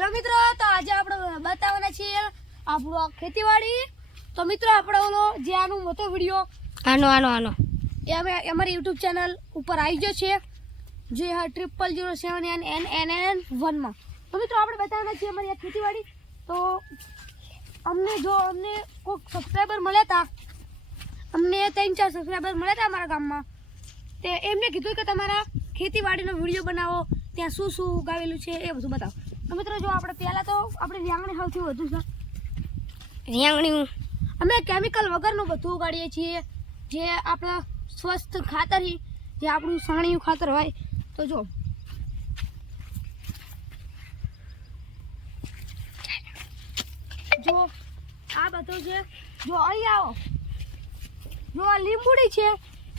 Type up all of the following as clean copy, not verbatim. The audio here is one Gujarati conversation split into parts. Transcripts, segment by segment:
હેલો મિત્રો, તો આજે આપણે બતાવવાના છીએ આપણું ખેતીવાડી. તો મિત્રો આપણે ઓલો જે આનું મોટો વિડીયો આનો એ અમે અમારી યુટ્યુબ ચેનલ ઉપર આવી ગયો છે, જે 0007NNN1 તો મિત્રો આપણે બતાવવાના છીએ અમારી આ ખેતીવાડી. તો અમને કોઈક સબસ્ક્રાઈબર મળ્યા હતા, અમને 3-4 સબસ્ક્રાઈબર મળ્યા હતા અમારા ગામમાં. તે એમને કીધું કે તમારા ખેતીવાડીનો વિડીયો બનાવો, ત્યાં શું શું ઉગાવેલું છે એ બધું બતાવો. તો મિત્રો જો આપણે પહેલાં તો આપણે રીંગણી સૌથી વધુ છે. રીંગણી અમે કેમિકલ વગરનું બધું ઉગાડીએ છીએ, જે આપણા સ્વસ્થ ખાતર, જે આપણું સાણિયું ખાતર હોય. તો જો આ બધું છે. જો અહીં આવો, જો આ લીંબુડી છે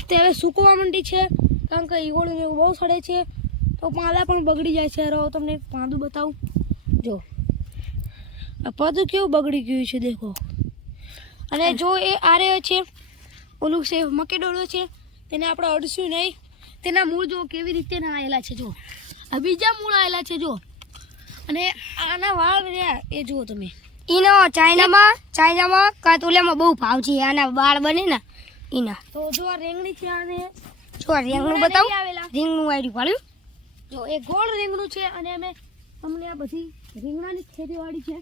તે હવે સૂકવા માંડી છે, કારણ કે ઈગોળું ને બહુ સડે છે, તો પાંદા પણ બગડી જાય છે. રહો તમને એક પાંદું બતાવું. જો આ પાંદું કેવું બગડી ગયું છે દેખો. અને જો એ આરે છે ઓલું છે મકેડોળો છે, તેને આપણે અડશું નહીં. તેના મૂળ જો કેવી રીતે ના આવેલા છે. જો આ બીજા મૂળ આવેલા છે જો. અને આના વાળ રહ્યા એ જુઓ તમે. ઈનો ચાઇનામાં કાતુલિયામાં બહુ ભાવ છે આના વાળ બને ને ઈના. તો જો આ રેંગણી છે, અને જો આ રીંગણું બતાવ. રીંગણું વાળ્યું પાડ્યું. જો એ ગોળ રીંગણું છે, અને અમે અમને આ બધી રીંગણાની ખેતીવાડી છે.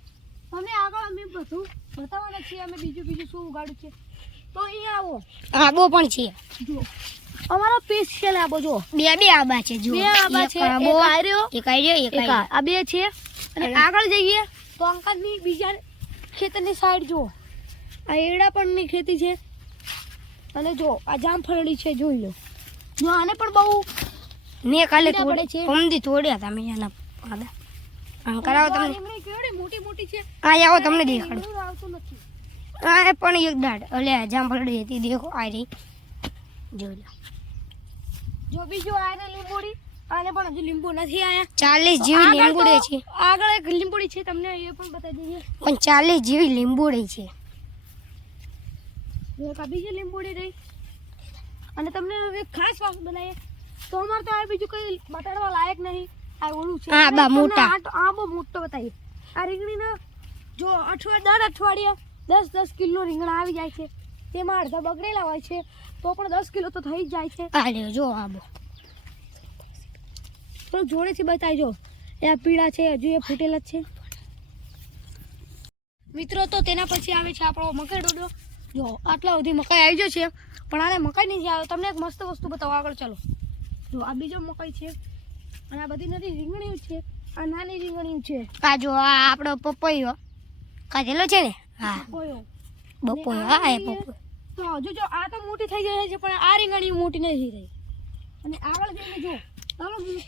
અમે આગળ અમે બધું બતાવવાના છીએ, અમે બીજું શું ઉગાડ્યું છે. તો અહીંયા આવો, આબો પણ છે. જો અમારો સ્પેશિયલ આબો. જો બે આબા છે. જો બે આબા છે, એક આ બે છે. અને આગળ જઈએ તો અંકલની બીજા ખેતરની સાઈડ જો આ એડા પણની ખેતી છે. અને જો આ જામફળી છે, જોઈ લો. જો આને પણ બહુ મેં કાલે પડે છે. હમણાં તોડ્યા હતા મેં એના પાદા. આમ કરાવો તમને. રીંગણી કેવડી મોટી છે. આ આવો તમને દેખાડું. રીંગણું આવતું નથી. આ પણ એક દાડ એટલે જામફળી હતી દેખો. આ રહી જોઈ લો. જો બીજું આને લીંબોડી, આને પણ હજુ લીંબુ નથી આયા. 40 જેવી લીંબુડી છે. આગળ એક લીંબોડી છે, તમને એ પણ બતાવી દઈએ. પણ 40 જેવી લીંબુડી છે. એક આ બીજી લીંબોડી રહી. અને તમને એક ખાસ વાત બનાવીએ તો અમારે તો આ બીજું કઈ બતાડવા લાયક નહીં. આ ઓલું છે આ બા મોટા. આ બહુ મોટો બતાવીએ. આ રીંગણીનો જો દર અઠવાડિયે 10 કિલો રીંગણા આવી જાય છે. તેમાં અડધા બગડેલા હોય છે, તો પણ 10 કિલો તો થઈ જ જાય છે. આ લ્યો જો આબો. થોડુંક જોડેથી બતાવી. જો એ આ પીળા છે, હજુ એ ફૂટેલા જ છે મિત્રો. તો તેના પછી આવે છે આપણો મકાઈ ડોડો. જો આટલા સુધી મકાઈ આવી ગયો છે, પણ આને મકાઈ નહીં આવે. તમને એક મસ્ત વસ્તુ બતાવો. આગળ ચાલો. જો આ બીજો મકાઈ છે, અને આ બધી નથી રીંગણીઓ છે. આ નાની રીંગણીઓ છે. આ જો આ આપણો પપૈયો કાઢેલો છે ને. હા બપોયો. હા એ પપૈયો. તો હજુ જો આ તો મોટી થઈ ગઈ છે, પણ આ રીંગણી મોટી નથી થઈ. અને આગળ જઈને જો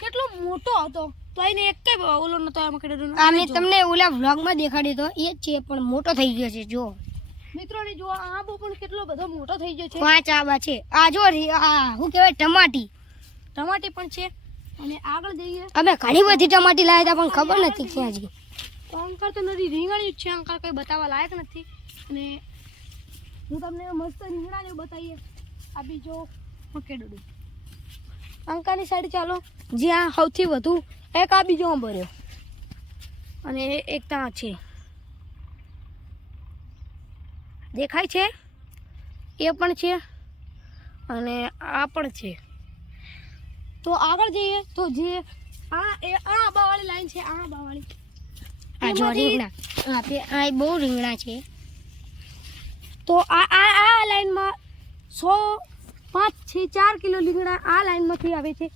કેટલો મોટો હતો, તો એને એક કઈ ઓલો નતો આ મકાઈ ડોડો. આ મેં તમને ઓલા વ્લોગમાં દેખાડ્યો તો એ જ છે, પણ મોટો થઈ ગયો છે. જો મિત્રોને જો આબો પણ કેટલો બધો મોટો થઈ ગયો છે. 5 આબા છે. આ જો આ શું કહેવાય ટમાટી પણ છે. અને આગળ જઈએ અમે ઘણી બધી ટમાટી લાવ્યા હતા, પણ ખબર નથી ક્યાં છે. તો અંકલ તો નથી રીંગણી જ છે. અંકલ કઈ બતાવવા લાયક નથી. અને હું તમને મસ્ત રીંગણા ને બતાવીએ. આ બીજો મકાઈ ડોડો અંકલની સાઈડ ચાલો, જ્યાં સૌથી વધુ. એક આ બીજો આંબો રહ્યો, અને એક ત્યાં છે દેખાય છે, એ પણ છે, અને આ પણ છે. તો આગળ જઈએ તો જે આ આંબાવાળી લાઈન છે, આ આંબાવાળી આ જો રીંગણા. આ બહુ રીંગણા છે. તો આ લાઈનમાં 5-4 કિલો રીંગણા આ લાઈનમાંથી આવે છે.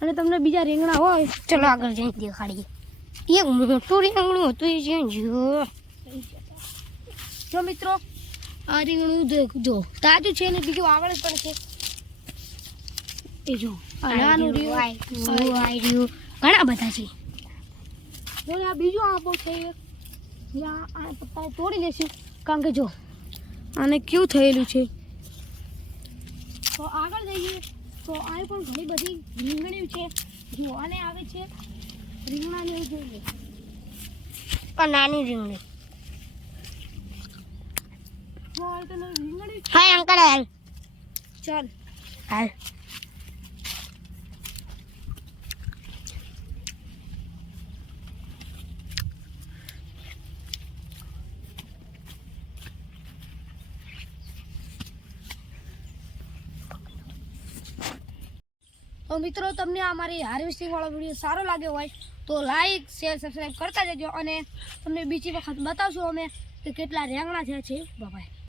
અને તમને બીજા રીંગણા હોય, ચલો આગળ જઈને દેખાડીએ. એક મોટું રીંગણું હતું એ છે. જો મિત્રો આ રીંગણું જો તાજું છે, ને બીજું આગળ પણ છે. એ જો નાનું રહ્યું. ઘણા બધા છે. જો આ બીજો આંબો છે, આ પત્તા તોડી લેશું, કારણ કે જો આને કેવું થયેલું છે. તો આગળ જઈએ તો આ પણ ઘણી બધી રીંગણીઓ છે. જો આને આવે છે રીંગણાને જોઈએ. આ નાની રીંગણી. રીંગણી હાય અંકલ હાલ. ચાલ હાલ. તો મિત્રો તમને આ મારી હાર્વેસ્ટિંગ વાળો વિડીયો સારો લાગ્યો હોય તો લાઈક શેર સબસ્ક્રાઈબ કરતા જજો અને તમને બીજી વખત બતાવશું અમે કે કેટલા રેંગણા થયા છે બાય.